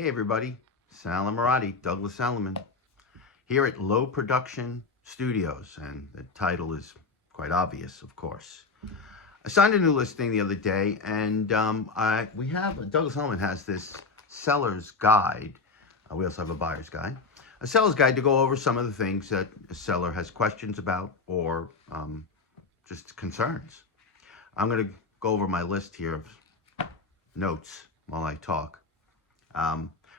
Hey everybody, Salam Marathi, Douglas Salomon, here at Low Production Studios, and the title is quite obvious, of course. I signed a new listing the other day, and Douglas Salomon has this seller's guide. We also have a buyer's guide. A seller's guide to go over some of the things that a seller has questions about or just concerns. I'm going to go over my list here of notes while I talk.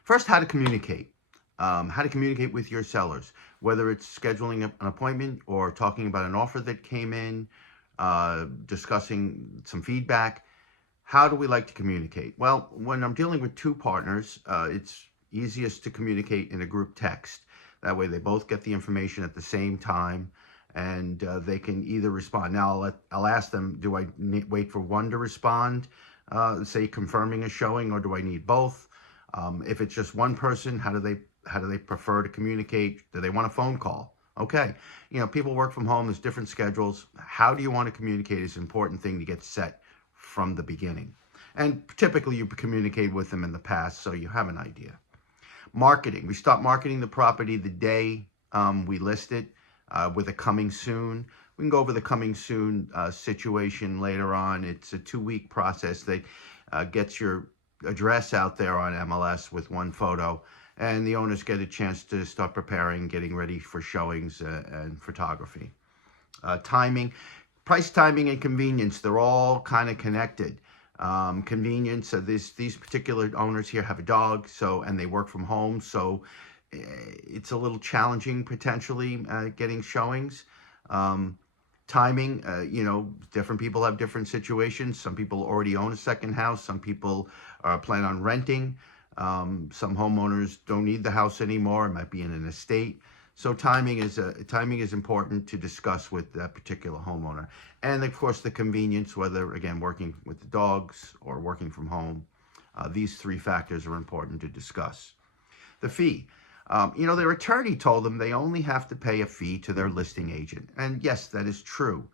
First, how to communicate. How to communicate with your sellers, whether it's scheduling an appointment or talking about an offer that came in, discussing some feedback. How do we like to communicate? Well, when I'm dealing with two partners, it's easiest to communicate in a group text. That way they both get the information at the same time, and they can either respond. Now, I'll ask them, do I wait for one to respond, say confirming a showing, or do I need both? If it's just one person, how do they prefer to communicate? Do they want a phone call? Okay, people work from home. There's different schedules. How do you want to communicate is an important thing to get set from the beginning. And typically you communicate with them in the past, so you have an idea. Marketing. We start marketing the property the day we list it with a coming soon. We can go over the coming soon situation later on. It's a 2-week process that gets your address out there on MLS with one photo, and the owners get a chance to start preparing, getting ready for showings and photography. Timing, price, timing, and convenience, they're all kind of connected. Convenience, these particular owners here have a dog, and they work from home, so it's a little challenging potentially getting showings. Timing, different people have different situations. Some people already own a second house. Some people plan on renting. Some homeowners don't need the house anymore. It might be in an estate. So timing is important to discuss with that particular homeowner. And of course, the convenience, whether again working with the dogs or working from home, these 3 factors are important to discuss. The fee. Their attorney told them they only have to pay a fee to their listing agent. And yes, that is true.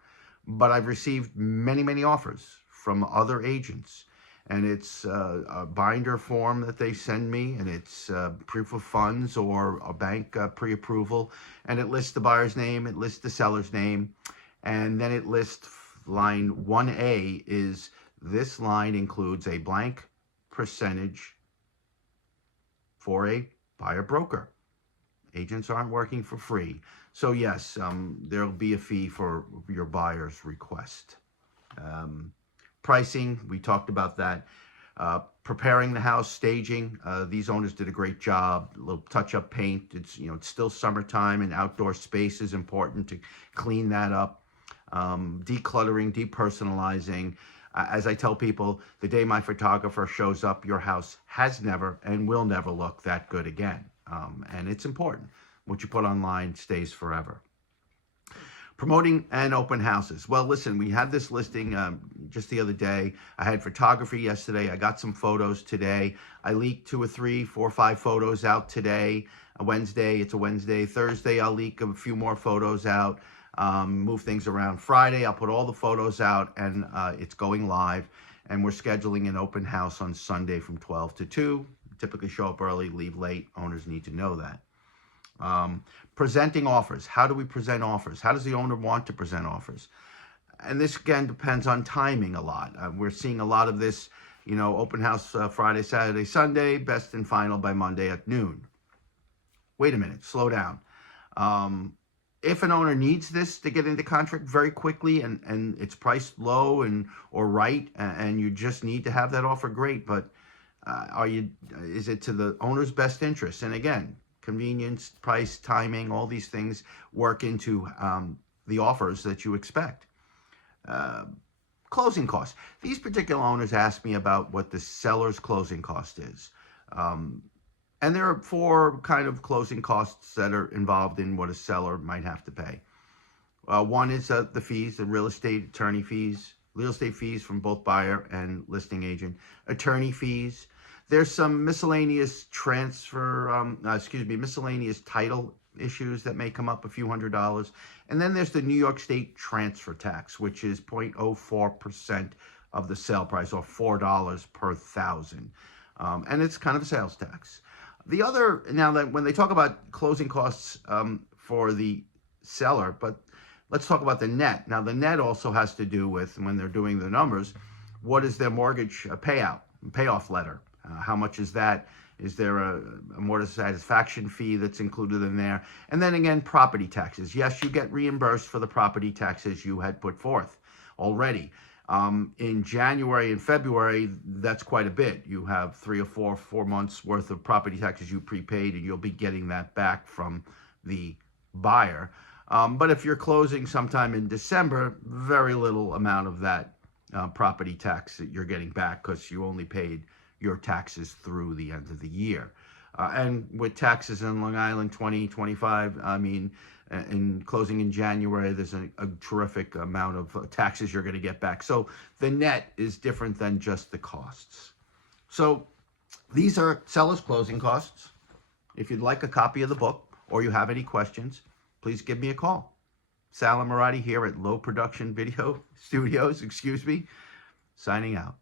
But I've received many, many offers from other agents. And it's a binder form that they send me, and it's proof of funds or a bank pre-approval. And it lists the buyer's name, it lists the seller's name, and then it lists line 1A is this line includes a blank percentage for a buyer broker. Agents aren't working for free. So yes, there'll be a fee for your buyer's request. Pricing, we talked about that. Preparing the house, staging. These owners did a great job. A little touch-up paint. It's still summertime, and outdoor space is important to clean that up. Decluttering, depersonalizing. As I tell people, the day my photographer shows up, your house has never and will never look that good again. And it's important. What you put online stays forever. Promoting and open houses. Well, listen, we had this listing just the other day. I had photography yesterday. I got some photos today. I leaked 2 or 3, 4 or 5 photos out today. It's a Wednesday. Thursday, I'll leak a few more photos out. Move things around. Friday, I'll put all the photos out, and it's going live. And we're scheduling an open house on Sunday from 12 to 2. Typically show up early, leave late. Owners need to know that. Presenting offers. How do we present offers? How does the owner want to present offers? And this, again, depends on timing a lot. We're seeing a lot of this, open house Friday, Saturday, Sunday, best and final by Monday at noon. Wait a minute, slow down. If an owner needs this to get into contract very quickly and it's priced low or right, and you just need to have that offer, great. But is it to the owner's best interest? And again, convenience, price, timing, all these things work into the offers that you expect. Closing costs. These particular owners asked me about what the seller's closing cost is. And there are 4 kind of closing costs that are involved in what a seller might have to pay. One is the fees, the real estate attorney fees, real estate fees from both buyer and listing agent, attorney fees. There's some miscellaneous miscellaneous title issues that may come up, a few $100s. And then there's the New York State transfer tax, which is 0.04% of the sale price, or $4 per thousand. And it's kind of a sales tax. The other, now that when they talk about closing costs for the seller, but let's talk about the net. Now the net also has to do with, when they're doing the numbers, what is their mortgage payoff letter? How much is that? Is there a mortgage satisfaction fee that's included in there? And then again, property taxes. Yes, you get reimbursed for the property taxes you had put forth already. In January and February, that's quite a bit. You have 3 or 4 months worth of property taxes you prepaid, and you'll be getting that back from the buyer. But if you're closing sometime in December, very little amount of that property tax that you're getting back, because you only paid your taxes through the end of the year. And with taxes in Long Island, 2025, I mean, in closing in January, there's a terrific amount of taxes you're going to get back. So the net is different than just the costs. So these are seller's closing costs. If you'd like a copy of the book or you have any questions, please give me a call. Sal Ammirati here at Low Production Video Studios, signing out.